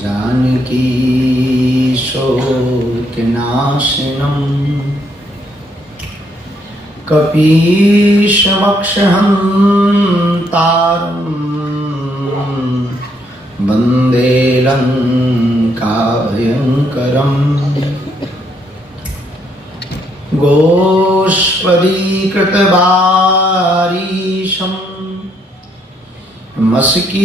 जानकी शोकनाशनम् कपीशमक्षहन्तारम् वन्दे लङ्काभयङ्करम् गोष्पदीकृतवारीशम् मस्कीकृतराक्षसम्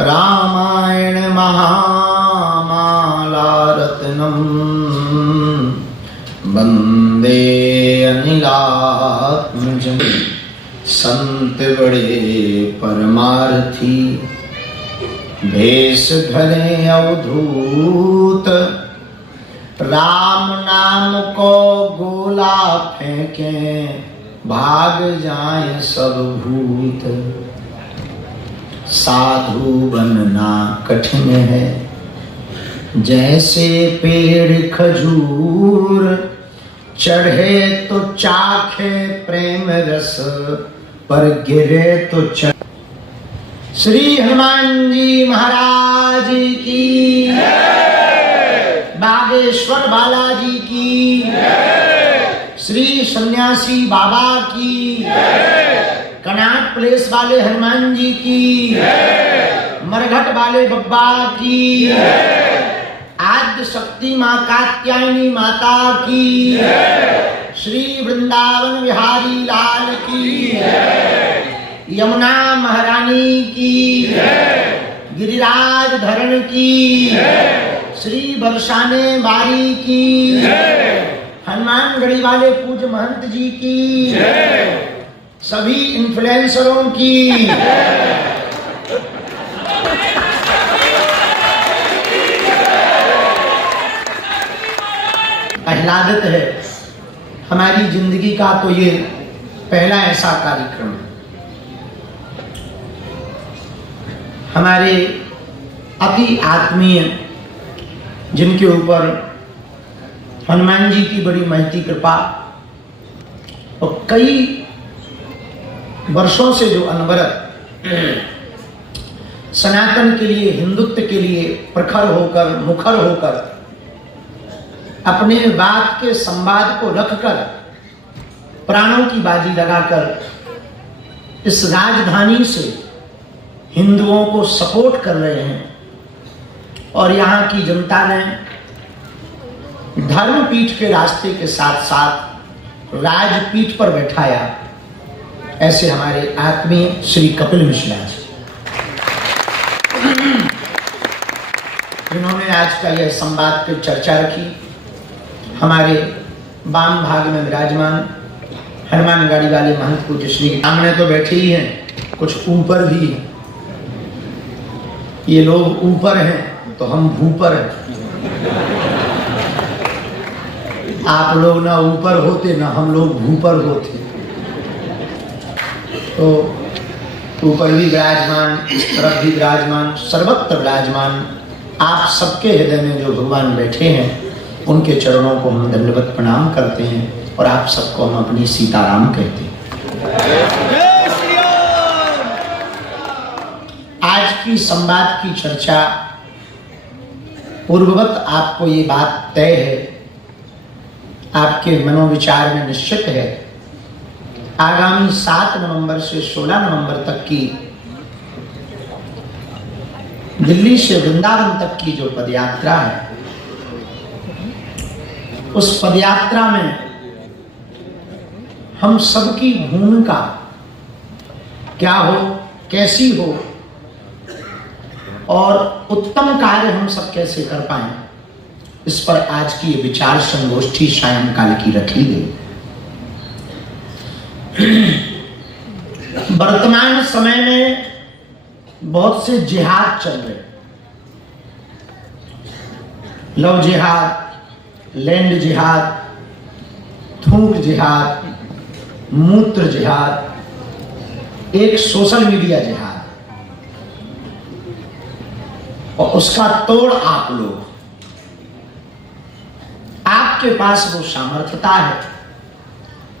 रामायण महामालारत्नम् वन्दे अनिलात्मजम्। संत बड़े परमार्थी भेष धरे अवधूत, राम नाम को गोला फेंके भाग जाए सब भूत। साधु बनना कठिन है जैसे पेड़ खजूर, चढ़े तो चाखे प्रेम रस पर गिरे तो चढ़। श्री हनुमान जी महाराज की, बागेश्वर बालाजी की, श्री सन्यासी बाबा की, कनाट प्लेस वाले हनुमान जी की, मरघट वाले बब्बा की, आद्य शक्ति माँ कात्यायनी माता की, श्री वृंदावन विहारी लाल की, यमुना महारानी की, गिरिराज धरण की, श्री बरसाने बारी की, हनुमानगढ़ी वाले पूज्य महंत जी की, सभी इन्फ्लुएंसरों की, आह्लादित है। हमारी जिंदगी का तो ये पहला ऐसा कार्यक्रम है। हमारे अति आत्मीय, जिनके ऊपर हनुमान जी की बड़ी महती कृपा और कई वर्षों से जो अनवरत सनातन के लिए, हिंदुत्व के लिए प्रखर होकर, मुखर होकर, अपने बात के संवाद को रखकर, प्राणों की बाजी लगाकर इस राजधानी से हिंदुओं को सपोर्ट कर रहे हैं। और यहाँ की जनता ने धर्मपीठ के रास्ते के साथ साथ राजपीठ पर बैठाया। ऐसे हमारे आत्मीय श्री कपिल मिश्रा जी, जिन्होंने आज का यह संवाद की चर्चा रखी। हमारे वाम भाग में विराजमान हनुमानगढ़ी वाले महंत पूज्य श्री सामने तो बैठे ही हैं, कुछ ऊपर भी हैं। ये लोग ऊपर हैं तो हम भूपर हैं। आप लोग ना ऊपर होते ना हम लोग भूपर होते। तो ऊपर भी विराजमान, इस तरफ भी विराजमान, सर्वत्र विराजमान आप सबके हृदय में जो भगवान बैठे हैं, उनके चरणों को हम दंडवत प्रणाम करते हैं और आप सबको हम अपनी सीताराम कहते हैं। आज की संवाद की चर्चा पूर्ववत आपको ये बात तय है, आपके मनोविचार में निश्चित है। आगामी 7 नवंबर से 16 नवंबर तक की दिल्ली से वृंदावन तक की जो पदयात्रा है, उस पदयात्रा में हम सबकी भूमिका क्या हो, कैसी हो और उत्तम कार्य हम सब कैसे कर पाएं, इस पर आज की विचार संगोष्ठी सायंकाल की रखी गई। वर्तमान समय में बहुत से जिहाद चल रहे, लव जिहाद, लैंड जिहाद, थूक जिहाद, मूत्र जिहाद, एक सोशल मीडिया जिहाद, और उसका तोड़ आप लोग। आपके पास वो सामर्थ्यता है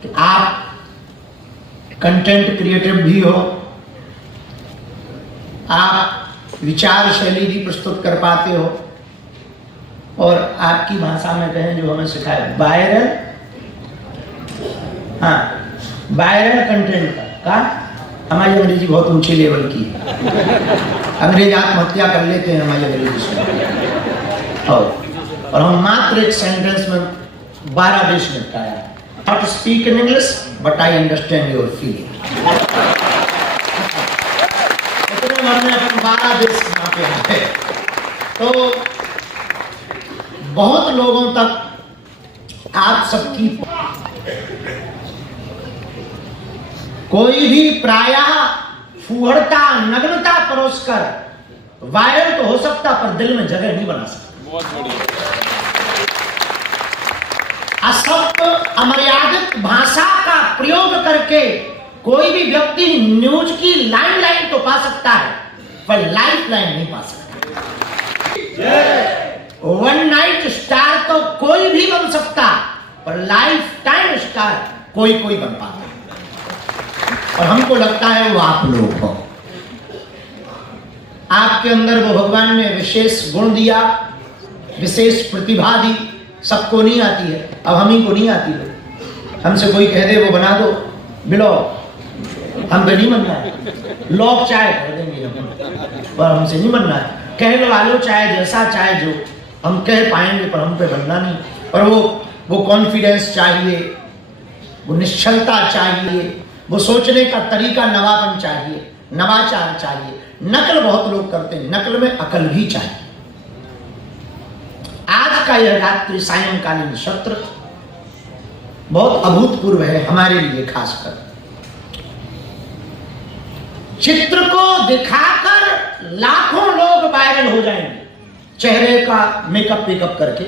कि आप कंटेंट क्रिएटर भी हो, आप विचार शैली भी प्रस्तुत कर पाते हो और आपकी भाषा में कहें जो हमें सिखाए वायरल, हाँ वायरल कंटेंट का हमारी अंग्रेजी बहुत ऊंचे लेवल की है। अंग्रेज आत्महत्या कर लेते हैं हमारी अंग्रेजी से, और हम मात्र एक सेंटेंस में 12 देश निपटाया। Not to speak in English, but I understand your feeling. इतने भर में अपन 12 देश नापे हैं। तो बहुत लोगों तक आप सबकी कोई भी प्रायः फूहड़ता नग्नता परोसकर वायरल तो हो सकता पर दिल में जगह नहीं बना सकता। बहुत बढ़िया। असभ्य अमर्यादित भाषा का प्रयोग करके कोई भी व्यक्ति न्यूज की लाइन तो पा सकता है पर लाइफ लाइन नहीं पा सकता। वन नाइट स्टार तो कोई भी बन सकता पर लाइफ टाइम स्टार कोई बन पाता है, और हमको लगता है वो आप लोग हो। आपके अंदर वो भगवान ने विशेष गुण दिया, विशेष प्रतिभा दी, सबको नहीं आती है। अब हम ही को नहीं आती है, हमसे कोई कह दे वो बना दो बिलो, हम पे नहीं बनना है। लोग चाय कर देंगे पर हमसे नहीं बनना है। कह लो आलो चाहे जैसा चाहे जो, हम कह पाएंगे पर हम पे बनना नहीं। और वो कॉन्फिडेंस चाहिए, वो निश्चलता चाहिए, वो सोचने का तरीका नवापन चाहिए, नवाचार चाहिए। नकल बहुत लोग करते हैं, नकल में अकल भी चाहिए। आज का यह रात्रि सायंकालीन सत्र बहुत अभूतपूर्व है हमारे लिए, खासकर चित्र को दिखाकर लाखों लोग वायरल हो जाएंगे चेहरे का मेकअप वेकअप करके।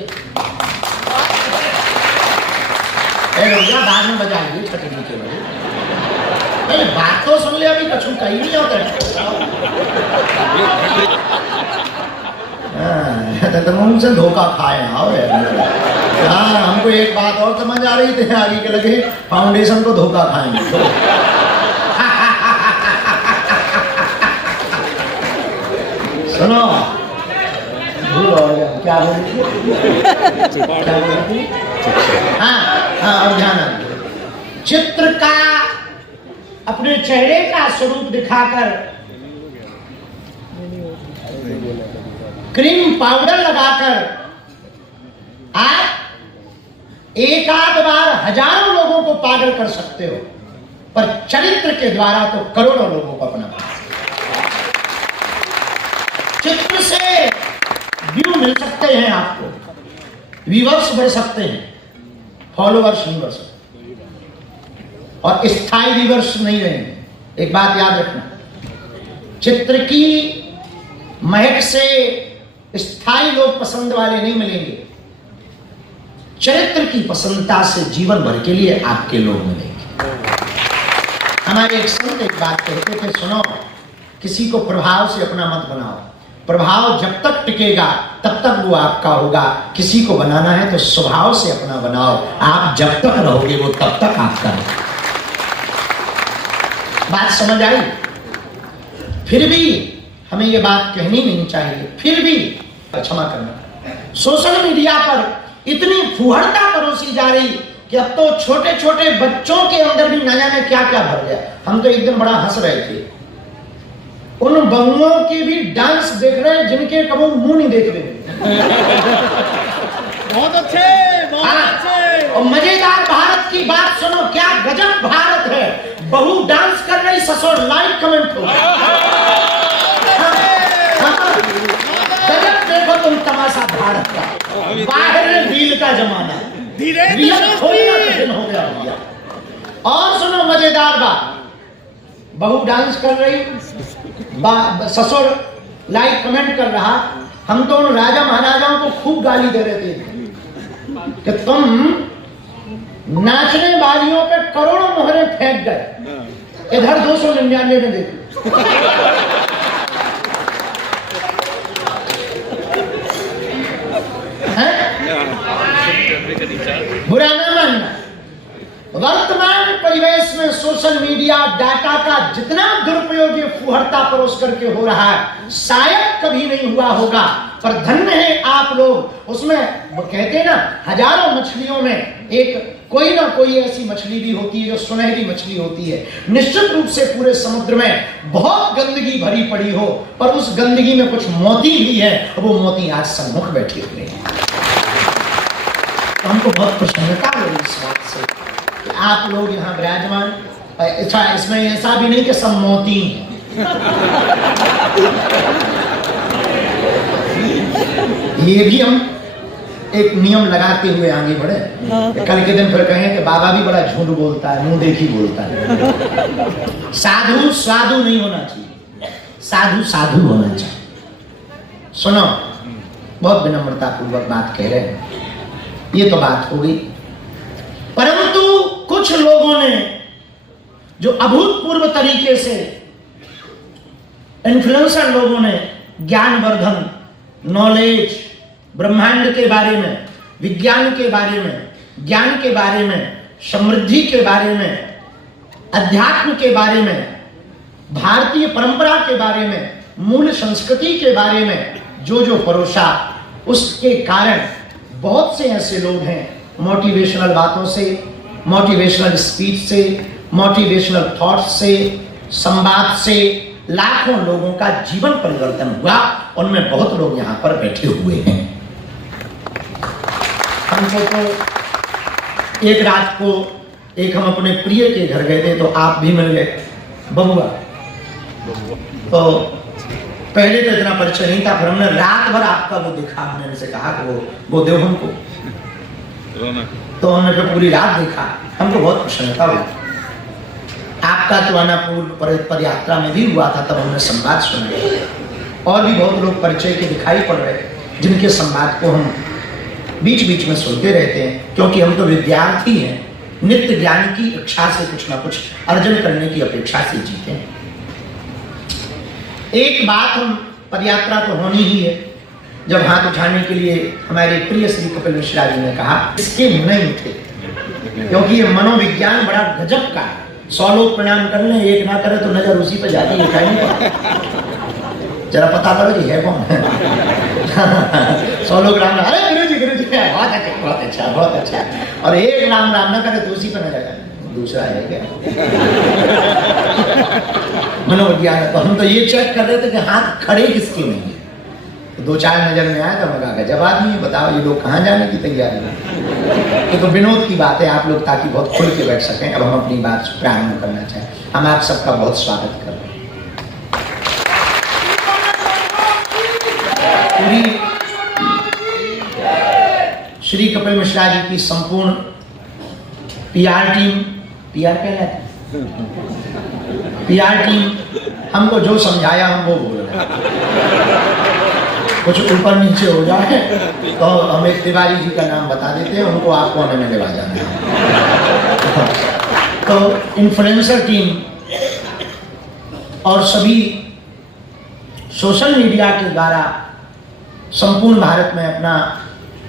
बाद में बजाएंगे कटनी के वजह। पहले बात तो सुन ले, अभी कछु कहीं नहीं होता है। तुम उनसे धोखा खाए आओ यार। हमको एक बात और समझ आ रही थी, आगे के लगे फाउंडेशन को धोखा खाएंगे। सुनो, भूल हो गया क्या बोली? हाँ, और ध्यान। चित्र का अपने चेहरे का स्वरूप दिखाकर क्रीम पाउडर लगाकर आप एक आध बार हजारों लोगों को पागल कर सकते हो, पर चरित्र के द्वारा तो करोड़ों लोगों को अपना बना। चित्र से व्यू मिल सकते हैं, आपको व्यूअर्स बढ़ सकते हैं, फॉलोअर्स नहीं बढ़ सकते, और स्थायी व्यूअर्स नहीं रहेंगे। एक बात याद रखना, चित्र की महक से स्थायी लोग पसंद वाले नहीं मिलेंगे, चरित्र की पसंदता से जीवन भर के लिए आपके लोग मिलेंगे। हमारे एक संत एक बात कहते थे, सुनो, किसी को प्रभाव से अपना मत बनाओ, प्रभाव जब तक टिकेगा तब तक वो आपका होगा। किसी को बनाना है तो स्वभाव से अपना बनाओ, आप जब तक रहोगे वो तब तक आपका है। बात समझ आई? फिर भी हमें ये बात कहनी नहीं चाहिए, फिर भी क्षमा करना। सोशल मीडिया पर इतनी फुहड़ता परोसी जा रही कि अब तो छोटे छोटे बच्चों के अंदर भी न जाने क्या क्या भर गया। हम तो एक दिन बड़ा हंस रहे थे, उन बहुओं की भी डांस देख रहे हैं जिनके कभी मुंह नहीं देख रहे। बहुत अच्छे, बहुत अच्छे। और मजेदार भारत की बात सुनो, क्या गजब भारत है। बहू डांस कर रही, ससुर लाइक कमेंट हो। गजब देखो तुम तमाशा भारत का, बाहर रील का जमाना, रील खोलना हो गया। और सुनो मजेदार बात, बहू डांस कर रही, ससुर लाइक कमेंट कर रहा। हम तो उन राजा महाराजाओं को खूब गाली दे रहे थे कि तुम नाचने वालियों पे करोड़ों मोहरे फेंक गए, इधर 299 में देखो। बुरा न मानना, वर्तमान परिवेश में सोशल मीडिया डाटा का जितना दुरुपयोग ये फुहड़ता परोस करके हो रहा है, शायद कभी नहीं हुआ होगा। पर धन्य है आप लोग, उसमें वो कहते हैं ना, हजारों मछलियों में एक कोई ना कोई ऐसी मछली भी होती है जो सुनहरी मछली होती है। निश्चित रूप से पूरे समुद्र में बहुत गंदगी भरी पड़ी हो, पर उस गंदगी में कुछ मोती भी है, और वो मोती आज सम्मुख बैठे हुए हैं। तो हमको बहुत प्रसन्नता हो इस बात से कि आप लोग यहाँ विराजमान। अच्छा, इसमें ऐसा भी नहीं कि सब मोती हैं। ये भी हम एक नियम लगाते हुए आगे बढ़े। कल के दिन फिर कहें कि बाबा भी बड़ा झूठ बोलता है, मुंह देखी बोलता है। साधु साधु नहीं होना चाहिए, साधु साधु होना चाहिए। सुनो, बहुत विनम्रता पूर्वक बात कह रहे हैं, ये तो बात हो गई। परंतु कुछ लोगों ने जो अभूतपूर्व तरीके से, इन्फ्लुएंसर लोगों ने ज्ञानवर्धन, नॉलेज, ब्रह्मांड के बारे में, विज्ञान के बारे में, ज्ञान के बारे में, समृद्धि के बारे में, अध्यात्म के बारे में, भारतीय परंपरा के बारे में, मूल संस्कृति के बारे में जो जो परोसा, उसके कारण बहुत से ऐसे लोग हैं मोटिवेशनल बातों से, मोटिवेशनल स्पीच से, मोटिवेशनल थॉट्स से, संवाद से लाखों लोगों का जीवन परिवर्तन हुआ। उनमें बहुत लोग यहाँ पर बैठे हुए हैं। हमको तो एक रात को एक हम अपने प्रिय के घर गए थे, तो आप भी मिल गए, बबुआ। तो पहले तो इतना परिचय नहीं था, फिर हमने रात भर आपका वो दिखा, हमने उनसे कहा कि वो दो हमको, तो हमने फिर पूरी रात देखा, हमको बहुत प्रसन्नता हुई। आपका तो आना पूर्व पदयात्रा में भी हुआ था, तब हमने संवाद सुना, और भी बहुत लोग परिचय के दिखाई पड़ रहे, जिनके संवाद को हम बीच बीच में सुनते रहते हैं, क्योंकि हम तो विद्यार्थी हैं, नित्य ज्ञान की इच्छा से कुछ ना कुछ अर्जन करने की अपेक्षा से जीते हैं। एक बात हम, पदयात्रा तो होनी ही है, जब हाथ उठाने के लिए हमारे प्रिय श्री कपिल मिश्रा जी ने कहा इसके नहीं उठे, क्योंकि ये मनोविज्ञान बड़ा गजब का है। 100 लोग प्रणाम कर लें, एक ना करे तो नजर उसी पर जाती है, जरा पता करो जी है कौन। 100 लोग राम राम, अरे गुरु जी बहुत अच्छा बहुत अच्छा बहुत अच्छा, और एक राम राम ना करे तो उसी पर नजर जाए, दूसरा है क्या। मनोविज्ञान। तो हम तो ये चेक कर रहे थे कि हाथ खड़े किसके नहीं है, तो 2-4 नजर में आया, तो मगा गजब आदमी है, बताओ ये लोग कहाँ जाने की तैयारी है। तो विनोद की बात है आप लोग, ताकि बहुत खुल के बैठ सकें। अब हम अपनी बात प्रारंभ करना चाहें। हम आप सबका बहुत स्वागत कर रहे हैं। पूरी श्री कपिल मिश्रा जी की संपूर्ण पीआर टीम, पीआर कहलाती, पीआर टीम हमको जो समझाया हम वो बोल रहे हैं। कुछ ऊपर नीचे हो जाए तो हम एक तिवारी जी का नाम बता देते हैं, उनको आप कोने में लेवा जाना है। तो इन्फ्लुएंसर टीम और सभी सोशल मीडिया के द्वारा संपूर्ण भारत में अपना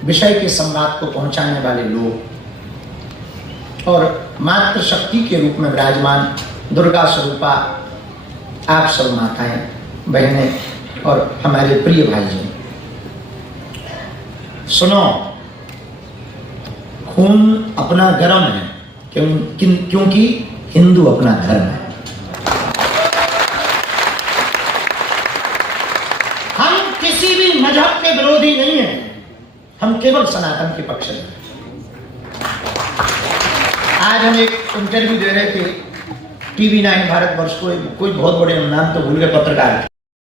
विषय के संवाद को पहुंचाने वाले लोग, और मातृ शक्ति के रूप में विराजमान दुर्गा स्वरूपा आप सब माताएं, बहनें और हमारे प्रिय भाई जी, सुनो, खून अपना गर्म है, क्योंकि हिंदू अपना धर्म है। हम किसी भी मजहब के विरोधी नहीं हैं, हम केवल सनातन के पक्ष में। आज हम एक इंटरव्यू दे रहे थे TV9 भारतवर्ष को, कोई बहुत बड़े नाम तो भूल गए, पत्रकार